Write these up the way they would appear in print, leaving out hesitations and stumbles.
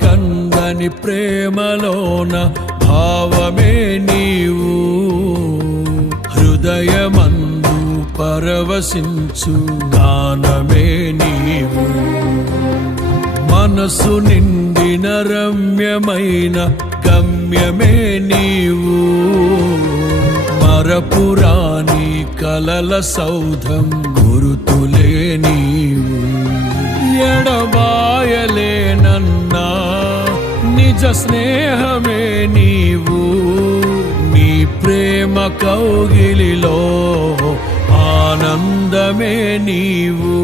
కందని ప్రేమలోన భావమే నీవు, హృదయమందు పరవశించు గానమే నీవు, మనసు నిండిన రమ్యమైన గమ్యమే నీవు, మరపురాని కలల సౌధం గురుతులే నీవు, ఎడబాయలేనన్నా నిజ స్నేహమే నీవు, నీ ప్రేమ కౌగిలిలో ఆనందమే నీవు,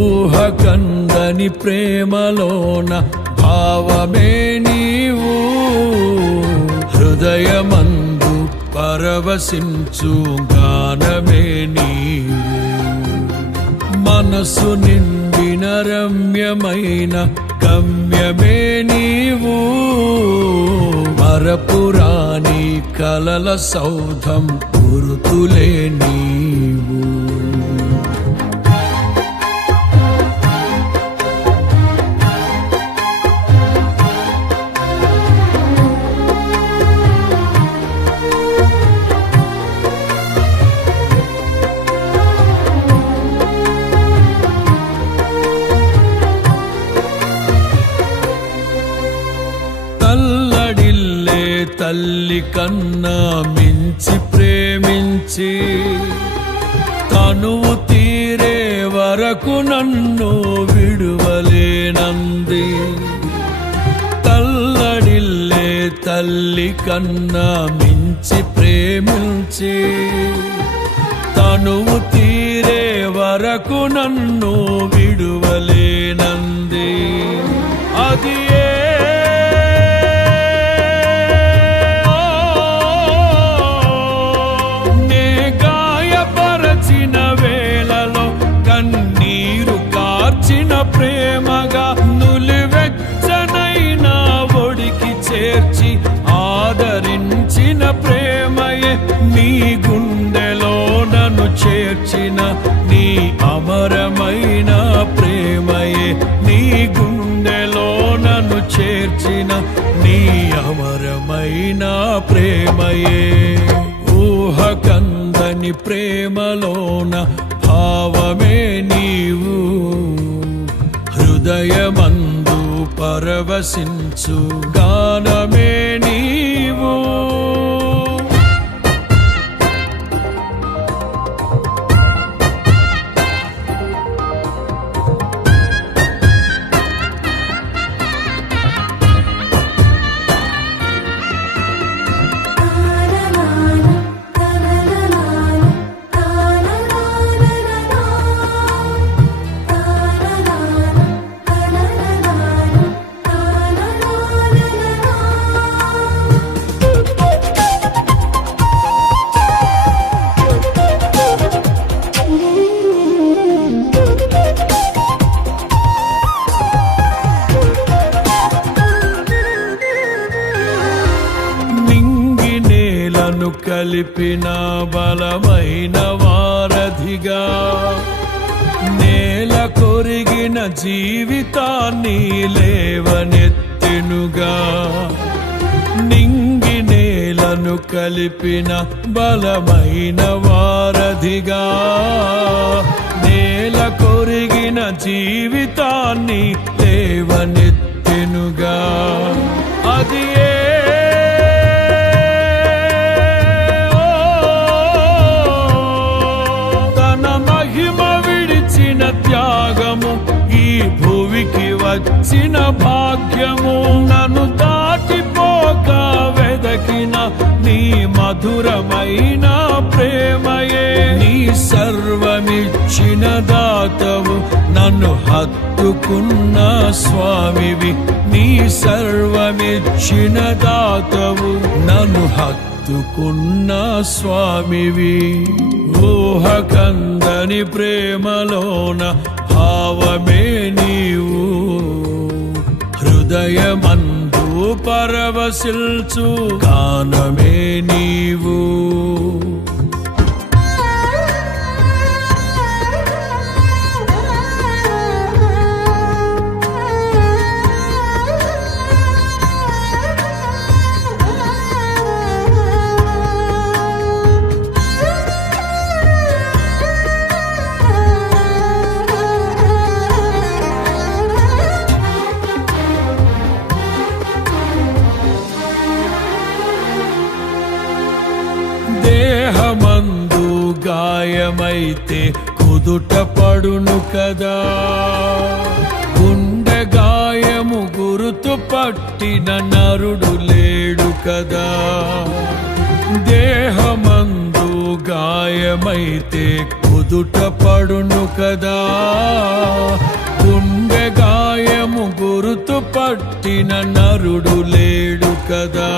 ఊహ కందని ప్రేమలోన భావమే నీవు, హృదయమందు పరవశించు గానమే నీవు, మనసు నిండిన రమ్యమైన గమ్యమే నీవు, మరపురాని కలల సౌధం గురుతులే నీవు. తల్లడిల్లే తల్లి కన్నా మించి ప్రేమించి తనువు తీరే వరకు నన్ను విడువలేనంది, తల్లడిల్లే తల్లి కన్నా మించి ప్రేమించి తనువు తీరే వరకు నన్ను విడువలేనంది, అది ప్రేమగా నులివెచ్చనైనా ఒడికి చేర్చి ఆదరించిన ప్రేమయే, నీ గుండెలో నన్ను చేర్చిన నీ అమరమైన ప్రేమయే, నీ గుండెలో నన్ను చేర్చిన నీ అమరమైన ప్రేమయే, ఊహ కందని ప్రేమలోన భావమే నీవు, హృదయమందు పరవశించు గానమే నీవు. కలిపిన బలమైన వారధిగా నేల కొరిగిన జీవితాన్ని లేవనెత్తెనుగా, నింగి నేలను కలిపిన బలమైన వారధిగా నేల కొరిగిన జీవితాన్ని లేవనెత్తెనుగా, అది త్యాగము ఈ భువికి వచ్చిన భాగ్యము నన్ను దాటిపోక వెదకిన నీ మధురమైన ప్రేమయే నీ సర్వమిచ్చిన దాతవు నన్ను హత్తుకున్న స్వామివి నీ సర్వమిచ్చిన దాతవు నన్ను హత్తుకున్న స్వామివి ఊహ కందని ప్రేమలోన భావమే నీవు హృదయమందు పరవశిల్చు గానమే నీవు దేహమందు గాయమైతే కుదుట పడును కదా గుండె గాయము గురుతు పట్టిన నరుడు లేడు కదా దేహమందు గాయమైతే కుదుట పడును కదా గుండె గాయము గురుతు పట్టిన నరుడు లేడు కదా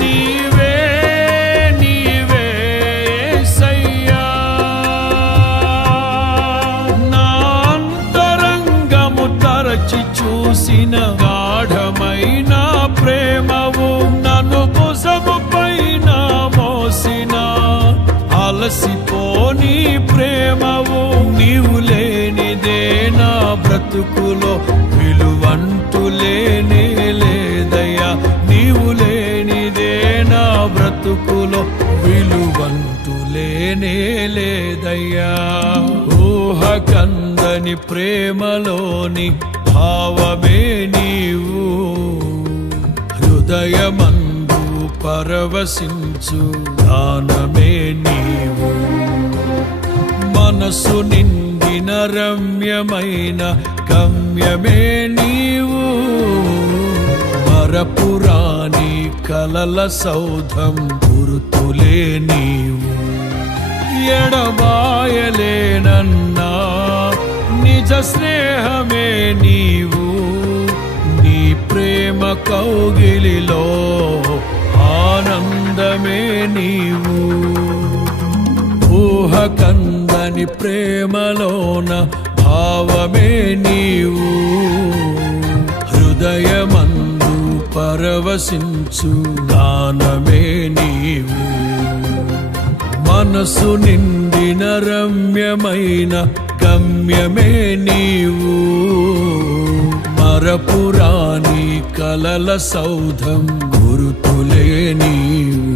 నీవే చూసిన గాఢమైన ప్రేమవు నన్ను భుజము పైన మోసిన అలసిపోని ప్రేమవు నీవు లేనిదే నా బ్రతుకులో విలువంటూ లేనే లేదయ్యా నీవు లేనిదే నా బ్రతుకులో విలువంటూ లేనే లేదయ్యా ఊహ కందని ప్రేమలోని భావమే నీవు హృదయమందు పరవశించు గానమే నీవు మనసు నిండిన రమ్యమైన గమ్యమే నీవు మరపురాని కలల సౌధం గురుతులే నీవు ఎడబాయలేనన్నా నిజ స్నేహమే నీవు నీ ప్రేమ కౌగిలిలో ఆనందమే నీవు ఊహ కందని ప్రేమలోన భావమే నీవు హృదయమందు పరవశించు గానమే నీవు మనసు నిండిన రమ్యమైన గమ్యమే నీవు మరపురాని కలల సౌధం గురుతులే నీవు